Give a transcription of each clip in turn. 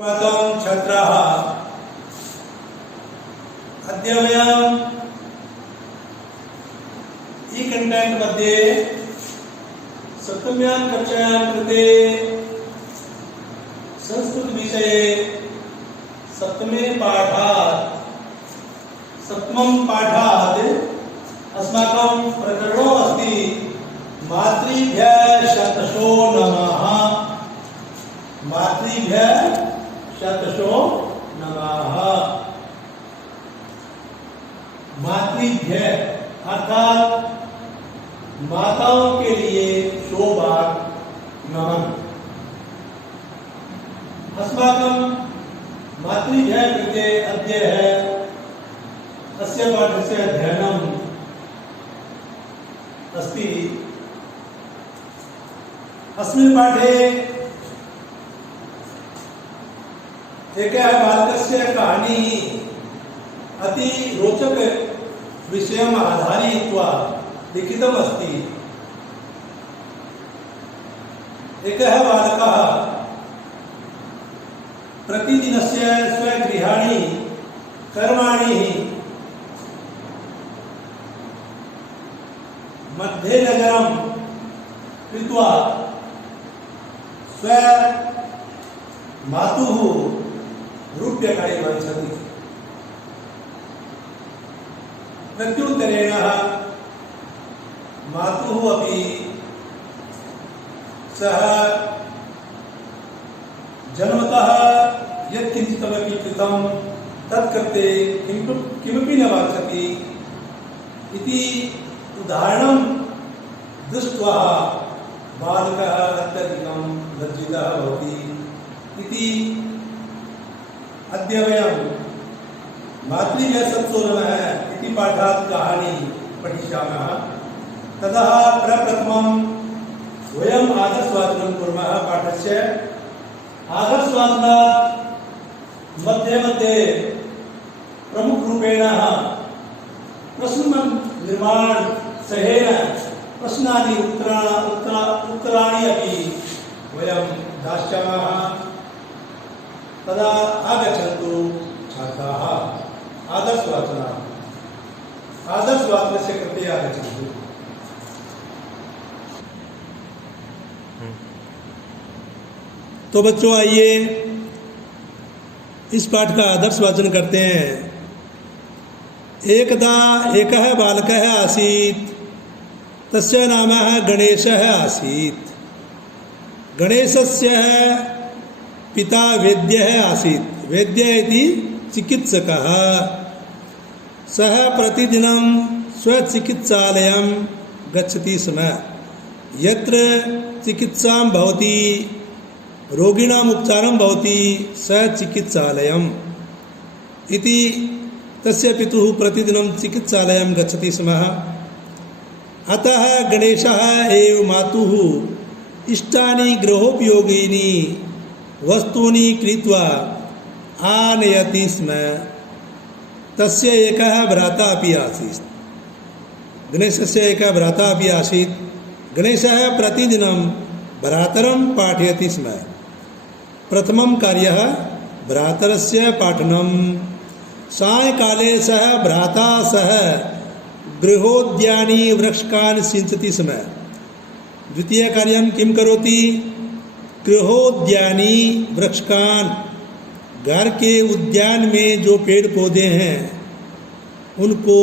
छात्राः अद्य वयम् ई-कंटेंट मध्ये सप्तम्यां कक्षायां कृते संस्कृत विषये सप्तमे पाठात् सप्तमं पाठात् अस्माकं प्रकरणो अस्ति मातृभ्यः शतशो नमः। मातृभ्यः शतशो नमः। मातृभ्यः अर्थात माताओं के लिए 100 बार नमन। अस्माकं मातृभ्यः कृते अद्य है अस्य पाठस्य अध्ययनम् अस्ति। अस्मिन् पाठे एकः बालकस्य कहानी अति रोचक विषयम् आधारयित्वा लिखितम् अस्ति। एकः बालकः प्रतिदिनस्य स्वगृहाणि कर्माणि मध्ये नगरं कृत्वा मातुः रूप्यकाणि वाञ्छति। प्रत्युत्तरेण मातुः अपि सः जन्मतः यत्किञ्चिदपि कृतं तत्कृते किमपि न वाञ्छति इति उदाहरणं दृष्ट्वा बालकः अत्यधिकं लज्जितः भवति इति अद्य वयं मातृभ्यः शतशो नमः इति पाठात् कहानी पठिष्यामः। ततः प्रप्रथमं वयम् आदर्शवाचनं कुर्मः। पाठस्य आदर्शवाचनात् मध्ये मध्ये प्रमुखरूपेण प्रश्ननिर्माण सहेन प्रश्नानि उत्तराणि अपि वयं दास्यामः। तदा आगच्छन्तु छात्राः। आदर्शवाचनस्य कृते आगच्छन्तु। तो बच्चों आइए इस पाठ का आदर्श वाचन करते हैं। एकदा एकः बालकः आसीत् तस्य नाम गणेशः आसीत्। गणेशस्य पिता वैद्यः आसीत्। वैद्यः इति चिकित्सकः। सः प्रतिदिनं स्वचिकित्सालयं गच्छति स्म। यत्र चिकित्सां भवति रोगिणाम् उपचारं भवति स चिकित्सालयम् इति तस्य पितुः प्रतिदिनं चिकित्सालयं गच्छति स्म। अतः गणेशः एव मातुः इष्टानि गृहोपयोगीनि वस्तूनि क्रीत्वा आनयति स्म। तस्य एकः भ्राता अपि आसीत्। गणेशस्य एकः भ्राता अपि आसीत्। गणेशः प्रतिदिनं भ्रातरं पाठयति स्म। प्रथमं कार्यः भ्रातरस्य पाठनं। सायंकाले सः भ्राता सह गृहोद्यानि वृक्षकान् सिंचति स्म। द्वितीयकार्यं किं करोति? गृहोद्यानि वृक्षकान्, घर के उद्यान में जो पेड़ पौधे हैं उनको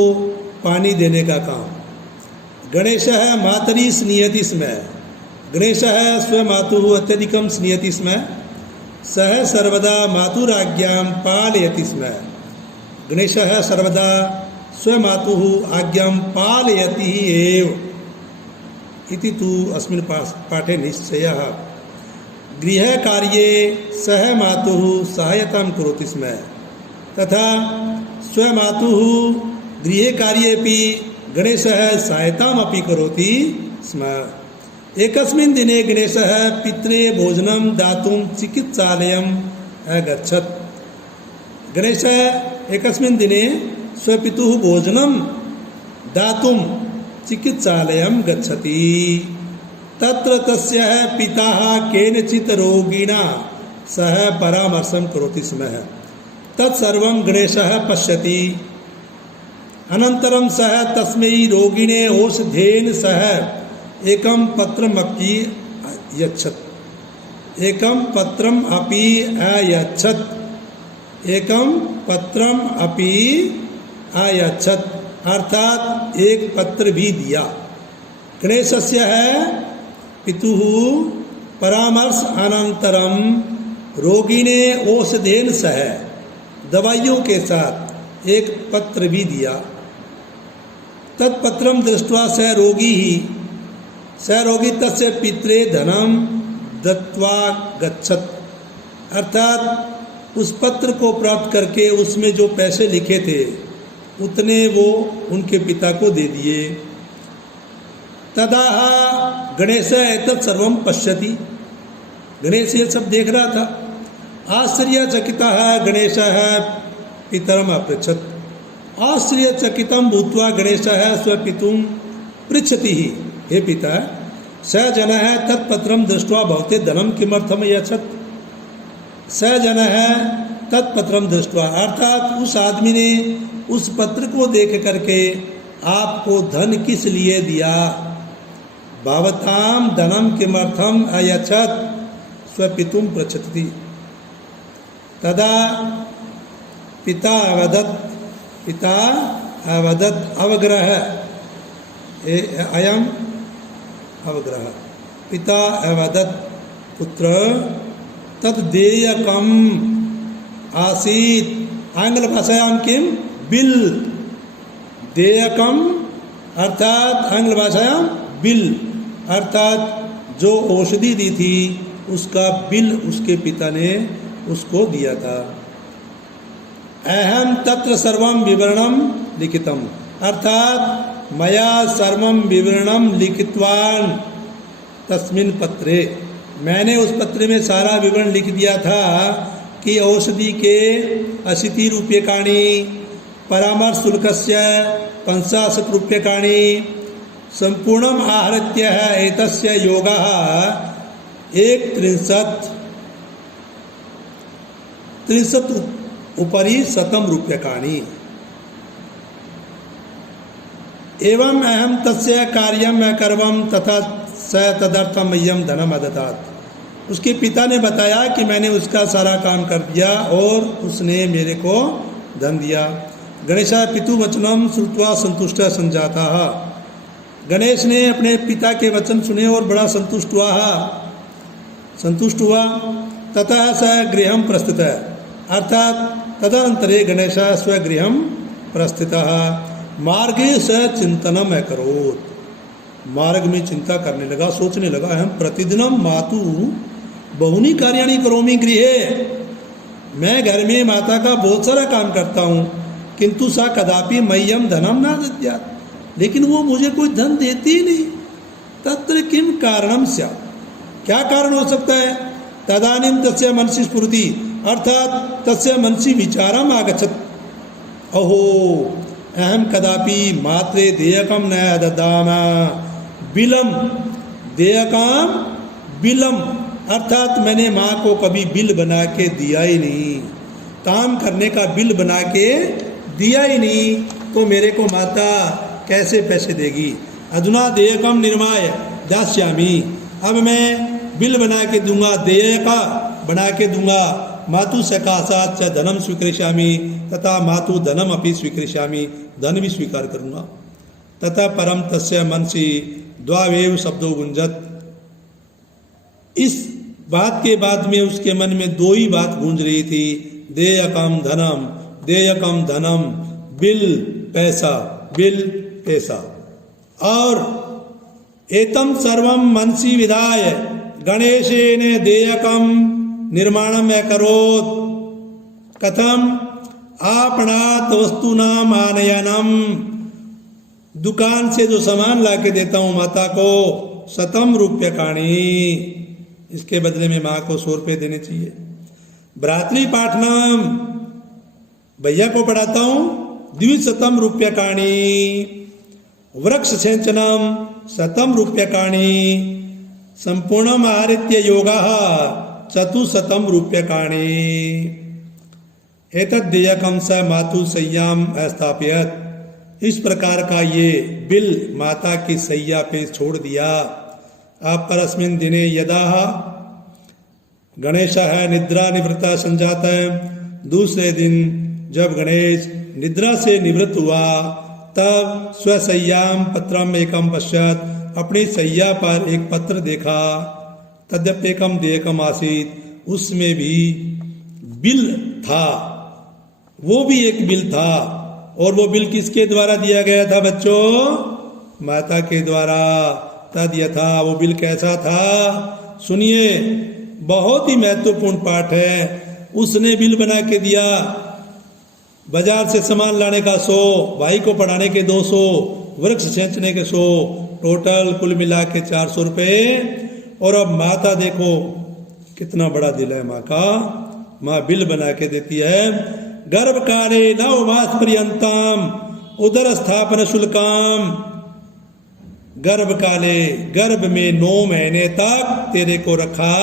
पानी देने का काम। गणेशः मातरि स्निह्यति स्म। गणेशः स्वमातुः अत्यधिकं स्निह्यति स्म। सः सर्वदा मातुराज्ञां पालयति स्म। गणेशः सर्वदा स्वमातुः आज्ञां पालयति एव इति तु अस्मिन् पाठे निश्चयः। गृहकार्ये सः मातुः सहायतां करोति स्म। तथा स्वमातुः गृहकार्येऽपि गणेशः सहायतामपि करोति स्म। एकस्मिन् दिने गणेशः पित्रे भोजनं दातुं चिकित्सालयम् अगच्छत्। गणेशः एकस्मिन् दिने स्वपितुः भोजनं दातुं चिकित्सालयं गच्छति। तत्र तस्य पिता केनचित् रोगिणा सः परामर्शं करोति स्म। तत्सर्वं गणेशः पश्यति। अनन्तरं सः तस्मै रोगिणे औषधेन सह एकं पत्रमपि यच्छत्। एकं पत्रम् अपि अयच्छत्। एकं पत्रम अपि अयच्छत्, अर्थात एक पत्र भी दिया। गणेशस्य है पितुः परामर्श अनंतरम रोगिणे औषधेन सह, दवाइयों के साथ एक पत्र भी दिया। तत्पत्रम दृष्ट्वा स रोगी तस्य पित्रे धनम दत्वा गच्छत्, अर्थात उस पत्र को प्राप्त करके उसमें जो पैसे लिखे थे उतने वो उनके पिता को दे दिए। तदाह गणेश एतत् सर्वं पश्यति, गणेश ये सब देख रहा था। आश्चर्यचकितः गणेशः पितरम् अपृच्छत्। आश्चर्यचकितं भूत्वा गणेशः स्वपितुं पृच्छति, हे पिता, स जनः तत्पत्रं दृष्ट्वा भवते धनं किमर्थम् यच्छत्। स जनः तत्पत्रं दृष्ट्वा, अर्थात उस आदमी ने उस पत्र को देख करके आपको धन किस लिए दिया। भवतां धनं किमर्थम् अयच्छत् स्वपितुं पृच्छति। तदा पिता अवदत् अवग्रह अयम् अवग्रह। पिता अवदत् पुत्र तद्देयकम् आसीत्। आंग्ल भाषायां किम बिल, देयकम अर्थात आंग्ल भाषायां बिल, अर्थात जो औषधि दी थी उसका बिल उसके पिता ने उसको दिया था। अहम तत्र सर्वं विवरणं लिखितम्, अर्थात मया सर्वं विवरणं लिखितवान् तस्मिन् पत्रे, मैंने उस पत्र में सारा विवरण लिख दिया था कि औषधि के 80 रूप्यकाणि, परामर्श शुल्कस्य 50 रूप्यकाणि, संपूर्णम् आहृत्य एतस्य योगः 30 उपरि 100 रूप्यकाणि। एवं अहम तस्य कार्यम अकरवम तथा स तदर्थम मह्यम धनम अददात्। उसके पिता ने बताया कि मैंने उसका सारा काम कर दिया और उसने मेरे को धन दिया। गणेशः पितु वचनम श्रुत्वा संतुष्टः संजातः। गणेश ने अपने पिता के वचन सुने और बड़ा संतुष्ट हुआ। ततः स गृहं प्रस्थितः, अर्थात तदनंतरे गणेशः स्वगृहं प्रस्थितः। मार्गे स चिंतनम् अकरोत्, मार्ग में चिंता करने लगा, सोचने लगा, अहम प्रतिदिनम मातु बहुनी कार्याणि करोमि गृहे। मैं घर में माता का बहुत सारा काम करता हूँ, किंतु सा कदापि मह्यम धनम न दद्यात्, लेकिन वो मुझे कोई धन देती ही नहीं। तत्र किम कारणम स्यात्, क्या कारण हो सकता है। तदानीं तस्य मनसि स्फुरति, अर्थात तस्य मनसि विचारम् आगच्छत्, अहो अहम कदापि मात्रे देयकम न ददाम बिलम। देयकम बिलम, अर्थात मैंने माँ को कभी बिल बना के दिया ही नहीं, काम करने का बिल बना के दिया ही नहीं, तो मेरे को माता कैसे पैसे देगी। अधुना देयकम निर्माय दास्यामि, अब मैं बिल बना के दूंगा, देयका बना के दूंगा। मातु सकाशात् च धनम स्वीकरिष्यामि तथा मातु धनम अपि स्वीकरिष्यामि, धन भी स्वीकार करूंगा। तथा परम तस्य मनसि द्वावेव शब्दों गुंजत। इस बात के बाद में उसके मन में दो ही बात गूंज रही थी, देयकम धनम, देयकम धनम, बिल पैसा, बिल पैसा। और एतम सर्वम मनसि विधाय गणेशेन देयकम निर्माणम अकरोत्। कथम आपणात् वस्तूनाम आनयनम, दुकान से जो सामान ला के देता हूँ माता को, 100 रूप्यकाणि, इसके बदले में माँ को 100 रुपये देने चाहिए। भ्रातृ पाठनम, भैया को पढ़ाता हूँ, 200 रूप्यकाणि। वृक्ष सिंचनम 100 रूप्यकाणि। संपूर्णम आहृत्य योगः चतुशतम रूप्यकाणि एतद् देयकम स मातु सय्याम स्थापयत। इस प्रकार का ये बिल माता की सैया पे छोड़ दिया। अपरस्मिन् दिने यदा गणेश है निद्रा निवृत्ता संजात है, दूसरे दिन जब गणेश निद्रा से निवृत्त हुआ तब स्वसय्याम पत्रम एकम पश्यत, अपनी सैया पर एक पत्र देखा। तद्यपेकम देयकम आसीत, उसमें भी बिल था, वो भी एक बिल था। और वो बिल किसके द्वारा दिया गया था बच्चों? माता के द्वारा। तद यथा, वो बिल कैसा था सुनिए, बहुत ही महत्वपूर्ण पाठ है। उसने बिल बना के दिया, बाजार से सामान लाने का 100, भाई को पढ़ाने के 200, वृक्ष सींचने के 100, टोटल कुल मिला के 400 रुपये। और अब माता देखो कितना बड़ा दिल है माँ का, माँ बिल बना के देती है। गर्भ काले 9 मास पर्यंतम उदर स्थापन शुल्कम, गर्भ काले, गर्भ में 9 महीने तक तेरे को रखा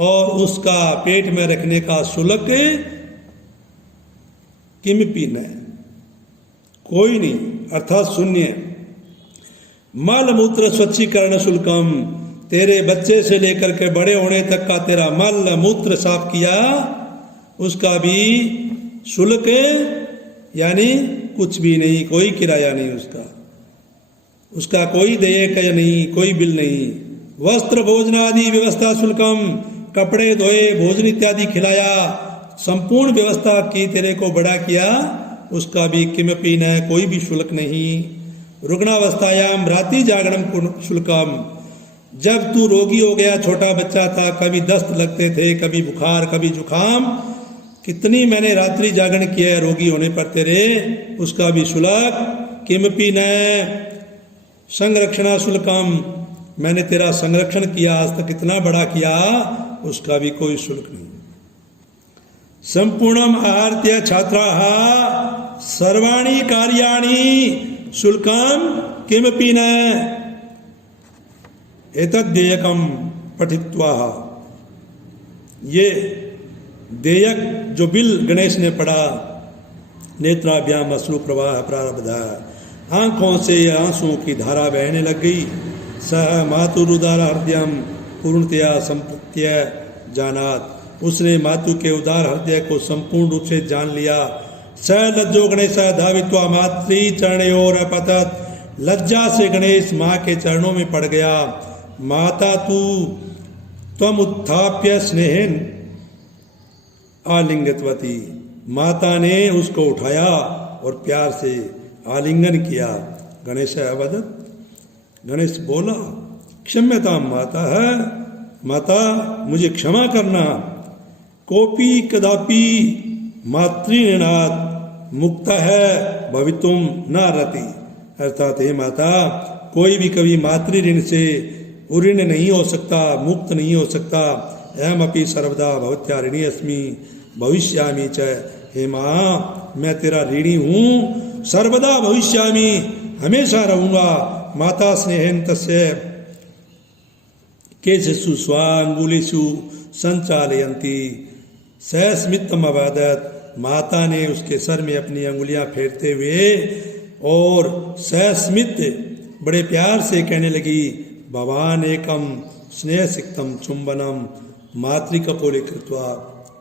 और उसका पेट में रखने का शुल्क किमपि न, कोई नहीं, अर्थात शून्य। मल मूत्र स्वच्छीकरण शुल्कम, तेरे बच्चे से लेकर के बड़े होने तक का तेरा मल मूत्र साफ किया उसका भी शुल्क, यानी कुछ भी नहीं, कोई किराया नहीं उसका, उसका कोई देयक नहीं, कोई बिल नहीं। वस्त्र भोजनादि व्यवस्था शुल्कम, कपड़े धोए, भोजन इत्यादि खिलाया, संपूर्ण व्यवस्था की, तेरे को बड़ा किया, उसका भी किमपि न, कोई भी शुल्क नहीं। रुग्णावस्थायाम रात्रि जागरण शुल्कम, जब तू रोगी हो गया, छोटा बच्चा था, कभी दस्त लगते थे, कभी बुखार, कभी जुखाम, कितनी मैंने रात्रि जागरण किया है रोगी होने पर तेरे, उसका भी शुल्क किमपि न। संरक्षणा शुल्कम, मैंने तेरा संरक्षण किया, आज तक कितना बड़ा किया, उसका भी कोई शुल्क नहीं। संपूर्णम आहार्त्य छात्राः सर्वाणि कार्याणि शुल्कम किमपि न। एतद् देयकम पठित्वा, ये देयक जो बिल गणेश ने पढ़ा, नेत्राभ्याम अश्रु प्रवाह प्रारब्धा, आंखों से आंसुओं की धारा बहने लग गई। सह मातुरुदार हृदयम पूर्णतया संप्रत्य जानात, उसने मातु के उदार हृदय को संपूर्ण रूप से जान लिया। स लज्जो गणेश धावित्वा मातृ चरणयोर अपतत, लज्जा से गणेश माँ के चरणों में पड़ गया। माता तू त्वम उत्थाप्य स्नेहन आलिंगतवती, माता ने उसको उठाया और प्यार से आलिंगन किया। गणेश अवदत, गणेश बोला क्षम्यता माता है, माता मुझे क्षमा करना। कोपी कदापि मातृऋणात् मुक्त है भवितुम न रति, अर्थात हे माता, कोई भी कभी मातृ ऋण से उऋण नहीं हो सकता, मुक्त नहीं हो सकता। अहम अपि सर्वदा भवत्या ऋणी अस्मि भविष्यामि च, हे माँ मैं तेरा ऋणी हूँ, सर्वदा भविष्यामि, हमेशा रहूंगा। माता स्नेहन तस्य केशसु स्वांगुलिषु संचालयन्ती सस्मितम अवदत, माता ने उसके सर में अपनी अंगुलियां फेरते हुए और सस्मित बड़े प्यार से कहने लगी, भवान एकम स्नेह सिक्तम चुंबनम मातृकपोले कृत्वा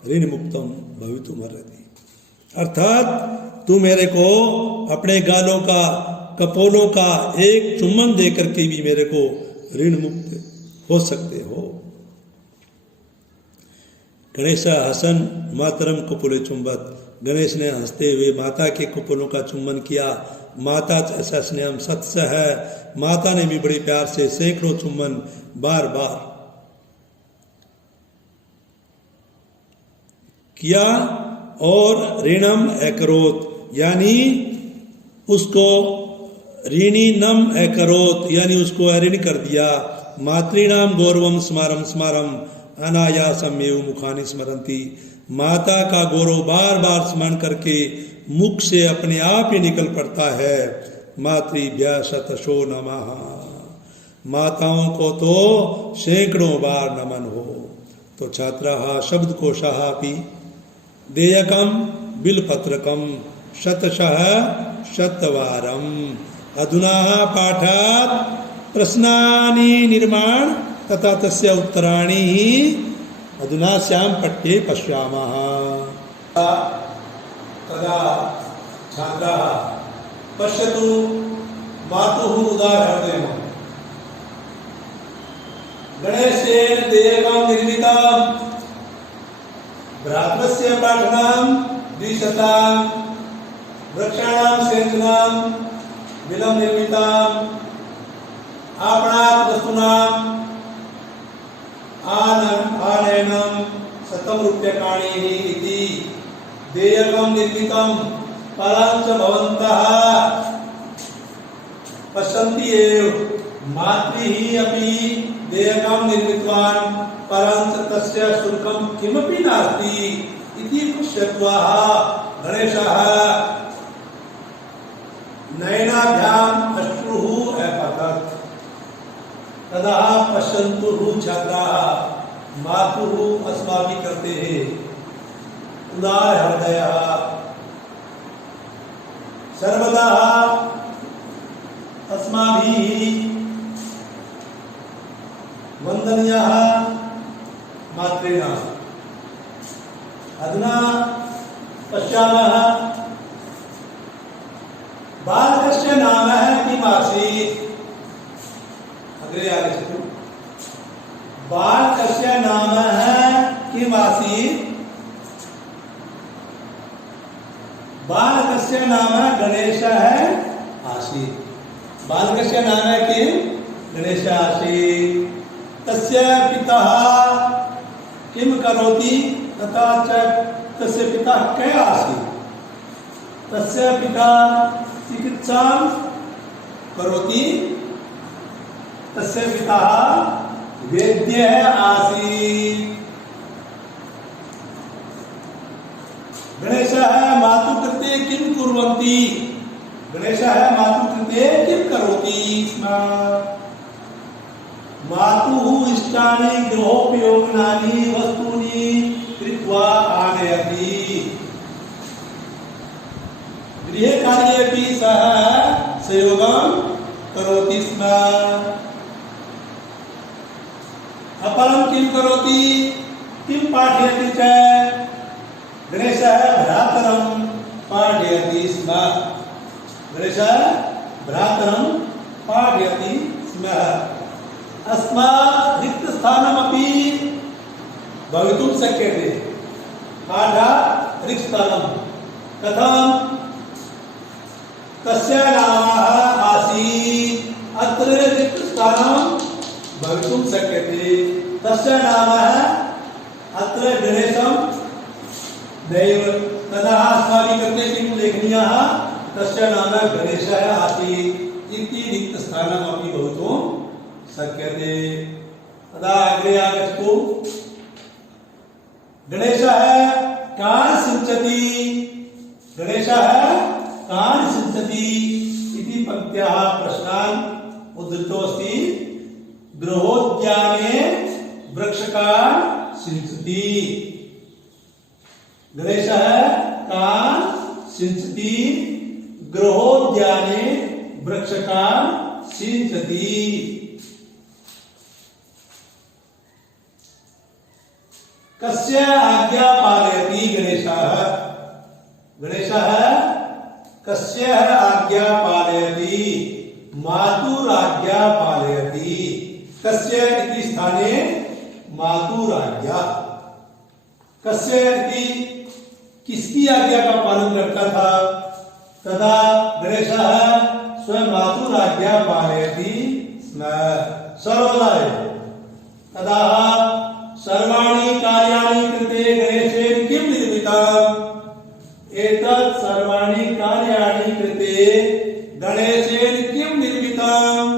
ऋण मुक्तम भवितुमर्हति, अर्थात तू मेरे को अपने गालों का, कपोलों का एक चुम्बन दे करके भी मेरे को ऋण मुक्त हो सकते हो। गणेश हसन मातरम कपोले चुंबत, गणेश ने हंसते हुए माता के कपोलों का चुम्बन किया। माता ऐसा स्नेहम सत्य है, माता ने भी बड़े प्यार से सैकड़ों चुम्बन बार बार किया। और ऋणम एकरोत, यानी उसको ऋणी नम एकरोत, यानी उसको अऋण कर दिया। मातृणाम गौरवम स्मारम स्मारम अनायासम एव मुखानि स्मरंती, माता का गौरव बार बार स्मरण करके मुख से अपने आप ही निकल पड़ता है। मातृभ्य शतशो नमः, माताओं को तो सैकड़ों बार नमन हो। तो छात्राः शब्दकोशः अपि देयकं बिल्पत्रकं शतशः शतवारम् अधुना पाठात् प्रश्नानि निर्माण तथा तस्य उत्तराणि अधुना स्यां पठ्ये पश्यामः। तदा छात्राः पश्यतु मातुः उदाहरणेन गणेशेन देयकं निर्मितं भ्रातृस्य पाठनं 200 वृक्षाणां सेचनं बिलं निर्मितं आपणात् वस्तूनाम् आनयनं 100 रूप्यकाणि इति देयकं निर्मितं परञ्च भवन्तः पश्यन्ति एव मातृः अपि देयकं निर्मितवान् परञ्च तस्य शुल्कं किमपि नास्ति इति पश्यत्वा गणेशः नयनाभ्याम् अश्रुः अपतत्। तदा पश्यन्तु छात्राः मातुः अस्माभिः कृते उदार हृदयः सर्वदा अस्माभिः वन्दनीयः मात्रेण। अधुना पश्यामः बालकस्य नाम किम् आसीत्? अग्रे आगच्छतु। बालकस्य नाम किम् आसीत्? बालकस्य नाम गणेशः आसीत्। बालकस्य नाम किं? गणेशः आसीत्। तस्य पिता किं करोति तथा च तस्य पिता कः आसीत्? तस्य पिता चिकित्सां करोति। तस्य पिता वैद्यः आसीत्। गणेशः मातुः कृते किं कुर्वन्ति? गणेशः मातुः कृते किं करोति स्म? मातुः इष्टानि गृहोपयोगानि वस्तूनि कृत्वा आनयति। गृहकार्येऽपि सः सहयोगं करोति स्म। अपरं किं करोति? किं पाठयति च? गणेशः भ्रातरं पाठयति स्म। गणेशः भ्रातरं पाठयति स्म। अस्मात् रिक्तस्थानमपि भवितुं शक्यते। पाठात् रिक्तस्थानं कथं? तस्य नाम आसीत् अत्र रिक्तस्थानं भवितुं शक्यते। तस्य नाम अत्र गणेशं नैव। तदा अस्माभिः कृते किं लेखनीयः? तस्य नाम गणेशः आसीत् इति रिक्तस्थानमपि भवितुं शक्यते। तदा अग्रे आगच्छतु। गणेशः कान् सिञ्चति? गणेशः कान् सिञ्चति इति पङ्क्त्याः प्रश्नान् उद्धृतो अस्ति। गृहोद्याने वृक्षकान् सिञ्चति। गणेशः कान् सिञ्चति? गृहोद्याने वृक्षकान् सिञ्चति। कस्य आज्ञा पालयति गणेशः? गणेशः कस्य आज्ञा पालयति? मातुराज्ञा पालयति। कस्य इति स्थाने मातुराज्ञा। कस्य इति किसकी आज्ञा का पालन करता था? तदा गणेशः स्वयं मातुराज्ञा पालयति स्म सर्वदा। तदा सर्वाणि कार्याणि कृते गणेशेन किं निर्मितम्? एतत् सर्वाणि कार्याणि कृते गणेशेन किं निर्मितम्?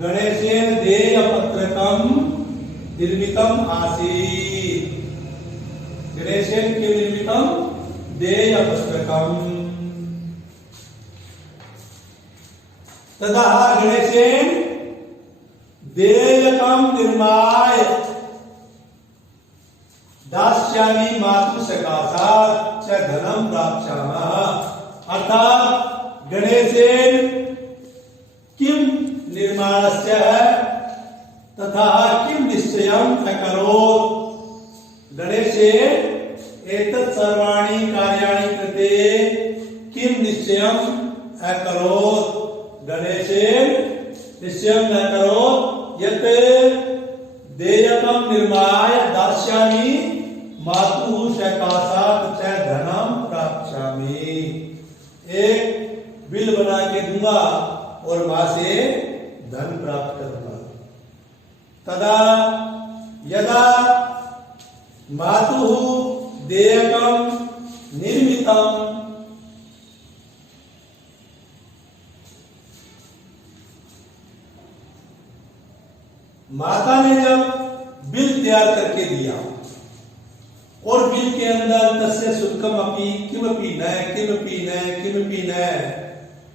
गणेशेन देयपत्रकं निर्मितम् आसीत्। गणेशेन किं निर्मितम्? देयपत्रकम्। तदा गणेशेन देयकं निर्माय दास्यामि मातु सकाशात् च धनं प्राप्स्यामः। अर्थात गणेशेन किम निर्माणस्य तथा किम निश्चयम् अकरोत्। गणेशेन एतत् सर्वाणि कार्याणि कृते किम निश्चयम् अकरोत्। गणेशेन निश्चयम् अकरोत् यत् देयकं निर्माय दास्यामि मातुः सकाशात् च धनं प्राप्स्यामि। एक बिल बना के दूंगा और मां से धन प्राप्त करूंगा। तदा यदा मातुः देयकं निर्मितम् माता ने जब बिल तैयार करके दिया और बिल के अंदर तस्य शुल्कम अपि किमपि न किमपि न किमपि न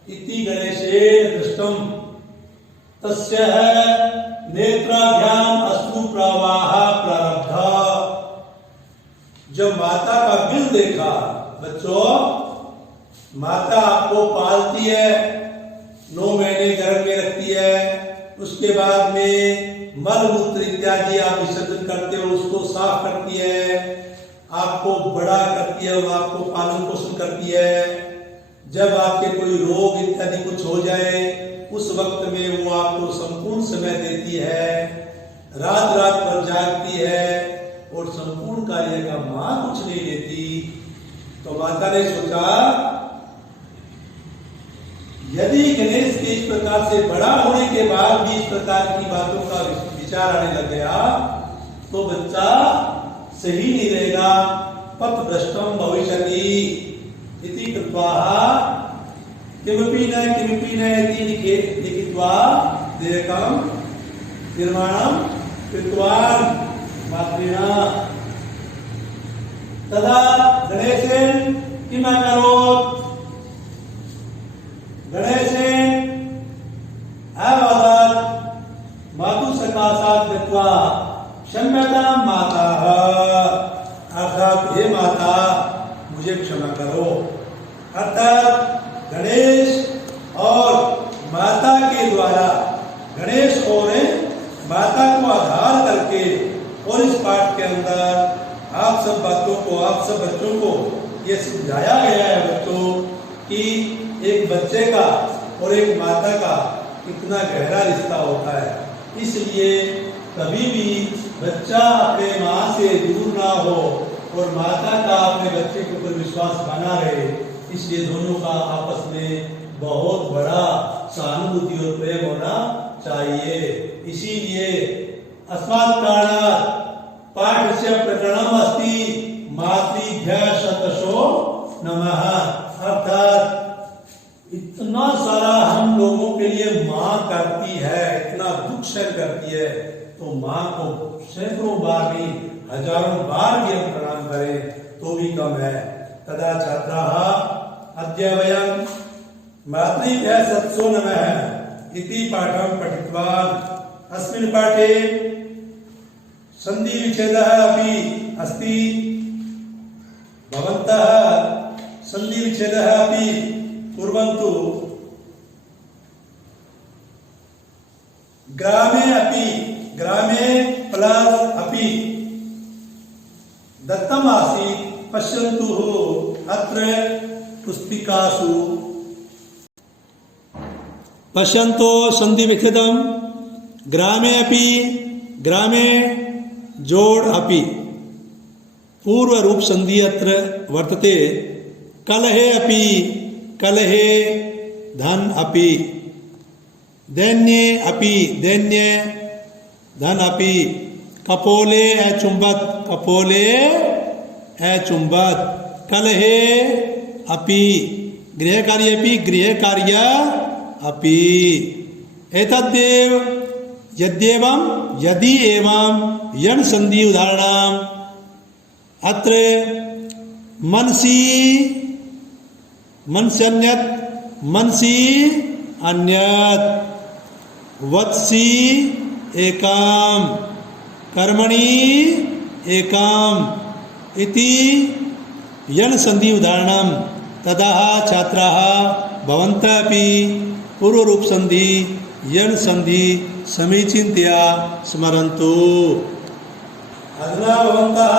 इति गणेशेन दृष्टम तस्य नेत्राभ्याम अश्रु प्रवाह प्रारब्ध। जब माता का बिल देखा, बच्चों माता आपको पालती है, 9 महीने गर्भ में रखती है, उसके बाद में मल मूत्र इत्यादि आप विसर्जन करते हो, उसको साफ करती है, आपको बड़ा करती है और आपको पालन पोषण करती है। जब आपके कोई रोग इत्यादि कुछ हो जाए उस वक्त में वो आपको संपूर्ण समय देती है, रात रात भर जागती है और संपूर्ण कार्य का मां कुछ नहीं लेती। तो माता ने सोचा यदि गणेश के इस प्रकार से बड़ा होने के बाद भी इस प्रकार की बातों का विचार आने लग गया तो बच्चा सही नहीं रहेगा, पथ भ्रष्टम भविष्यति इति कृत्वा किमपि न इति लिखित्वा देयकं निर्माणं कृतवान् मात्रेण। तदा गणेशेन किम अकरोत्। गणेशेन अवदत् मातु सकाशात् गत्वा क्षम्यतां माताः। अर्थात हे माता मुझे क्षमा करो। अर्थात गणेश और माता के द्वारा, गणेश और माता को आधार करके और इस पाठ के अंदर आप सब बातों को, आप सब बच्चों को ये समझाया गया है बच्चों कि एक बच्चे का और एक माता का कितना गहरा रिश्ता होता है। इसलिए कभी भी बच्चा अपने माँ से दूर ना हो और माता का अपने बच्चे के ऊपर विश्वास बना रहे, इसलिए दोनों का आपस में बहुत बड़ा सहानुभूति और प्रेम होना चाहिए। इसीलिए अस्मात् कारणात् पाठस्य प्रकरणम अस्ति मातृभ्यः शतशो नमः। अर्थात इतना सारा हम लोगों के लिए माँ करती है, इतना दुख सहन करती है, तो माँ को सैकड़ों बार नहीं हजारों बार भी हम प्रणाम करें तो भी कम है। तदा छात्राः अद्य वयं मातृभ्यः शतशो नमः इति पाठं पठितवान्। अस्मिन् पाठे सन्धि विच्छेदः अपि अस्ति। भवन्तः सन्धि विच्छेदः अपि कुर्वन्तु। ग्रामे प्लस अपि दत्तम आसीत् पश्यन्तु अत्र पुस्तिकासु। पश्यन्तु सन्धि विच्छेदं ग्रामे अपि, ग्रामे जोड़ अपि पूर्व रूप संधि अत्र वर्तते। कलहे अपि, कलहे धन अपि, दैन्ये अपि, दैन्ये धन अपि, कपोले अचुंबत, कपोले अचुंबत, कलहे अपि, गृह कार्य अपि, गृह कार्य अपि। एतद्देव यद्येवं यदि एवं यण संधि उदाहरणम् अत्र मनसि, मनस्यन्यत, मनसि अन्यत, वत्सि एकाम, कर्मणि एकाम, इति यण संधि उदाहरणं तदाह छात्राः भवन्तः अपि पूर्वरूप संधि यण संधि समीचीनतया स्मरन्तु। अधुना भवन्तः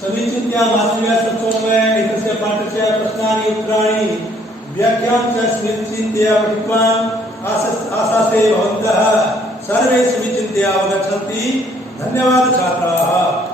समीचीनतया मासिकसत्सङ्गमे एतस्य पाठस्य प्रश्नानि उत्तराणि व्याख्यां च समीचीनतया पठित्वा आशासे भवन्तः सर्वे समीचीनतया अवगच्छन्ति। धन्यवादः छात्राः।